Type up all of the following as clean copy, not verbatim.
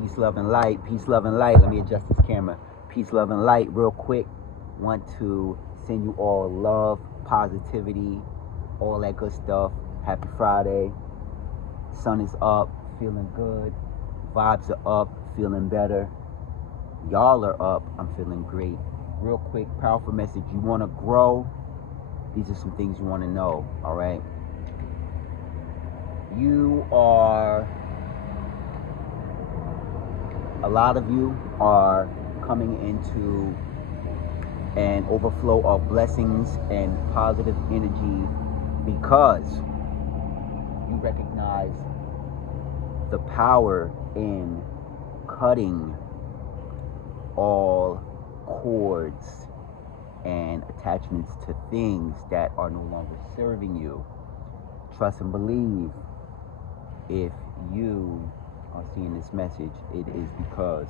Peace, love, and light. Peace, love, and light. Let me adjust this camera. Peace, love, and light. Real quick, want to send you all love, positivity, all that good stuff. Happy Friday. Sun is up, feeling good. Vibes are up, feeling better. Y'all are up, I'm feeling great. Real quick, powerful message. You want to grow? These are some things you want to know, all right? A lot of you are coming into an overflow of blessings and positive energy because you recognize the power in cutting all cords and attachments to things that are no longer serving you. Trust and believe, if you are seeing this message, it is because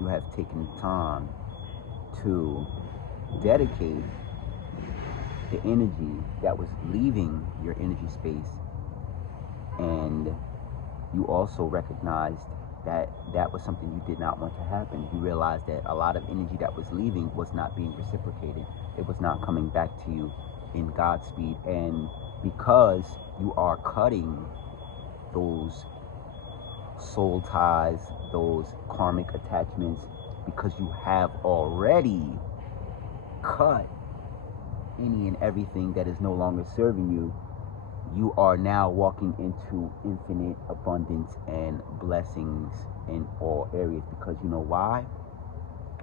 you have taken time to dedicate the energy that was leaving your energy space, and you also recognized that that was something you did not want to happen. You realized that a lot of energy that was leaving was not being reciprocated. It was not coming back to you in Godspeed. And because you are cutting those soul ties, those karmic attachments, because you have already cut any and everything that is no longer serving you, you are now walking into infinite abundance and blessings in all areas. Because you know why?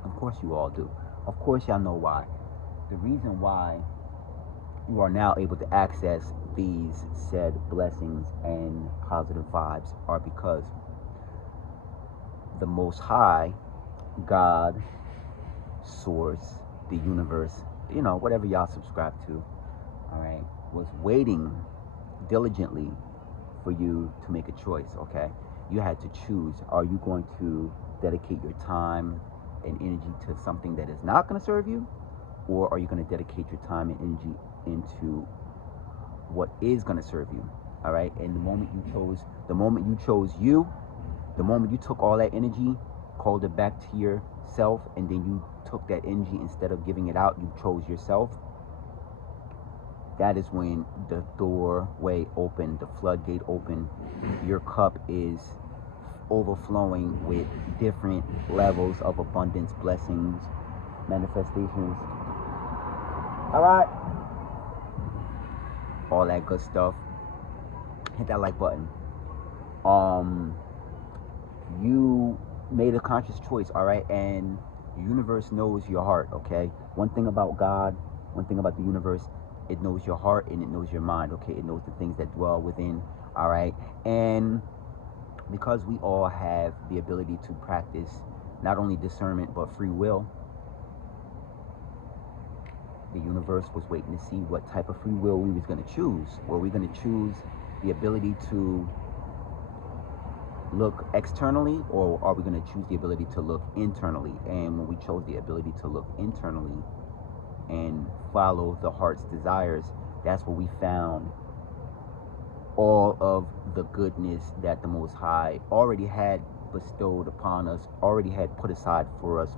Of course you all do. Of course y'all know why. The reason why you are now able to access these said blessings and positive vibes are because the Most High, God, Source, the universe, whatever y'all subscribe to, all right, was waiting diligently for you to make a choice. Okay, you had to choose. Are you going to dedicate your time and energy to something that is not going to serve you, or are you going to dedicate your time and energy into what is going to serve you? All right, and the moment you chose you, the moment you took all that energy, called it back to yourself, and then you took that energy, instead of giving it out, you chose yourself. That is when the doorway opened, the floodgate opened. Your cup is overflowing with different levels of abundance, blessings, manifestations. All right. All that good stuff. Hit that like button. You made a conscious choice, all right? And the universe knows your heart, okay? One thing about God, one thing about the universe, it knows your heart and it knows your mind, okay? It knows the things that dwell within, all right? And because we all have the ability to practice not only discernment but free will, the universe was waiting to see what type of free will we was going to choose. Were we going to choose the ability to look externally, or are we going to choose the ability to look internally? And when we chose the ability to look internally and follow the heart's desires, that's where we found all of the goodness that the Most High already had bestowed upon us, already had put aside for us,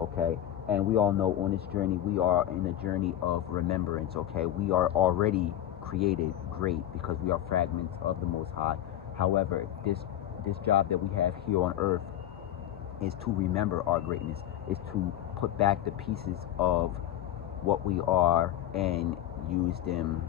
okay? And we all know on this journey, we are in a journey of remembrance, okay? We are already created great because we are fragments of the Most High. However, this job that we have here on earth is to remember our greatness, is to put back the pieces of what we are and use them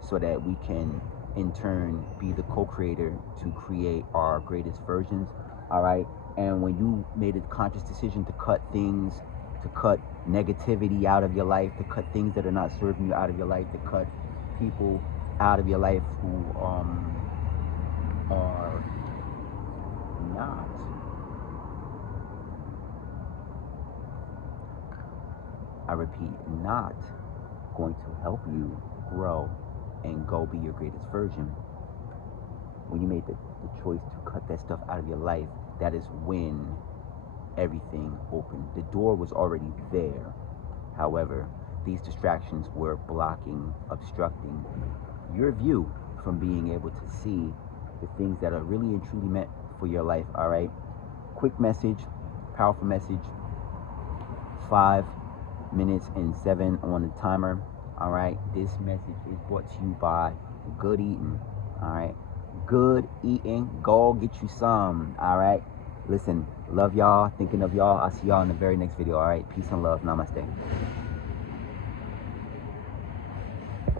so that we can in turn be the co-creator to create our greatest versions, all right? And when you made a conscious decision to cut things, to cut negativity out of your life, to cut things that are not serving you out of your life, to cut people out of your life who are not I repeat, not going to help you grow and go be your greatest version. When you made the choice to cut that stuff out of your life, that is when everything opened. The door was already there. However, these distractions were blocking, obstructing your view from being able to see the things that are really and truly meant for your life. All right. Quick message, powerful message. 5 minutes and 7 on the timer. All right. This message is brought to you by Good Eating. All right. Good Eating. Go get you some. All right. Listen, love y'all. Thinking of y'all. I'll see y'all in the very next video. All right. Peace and love. Namaste.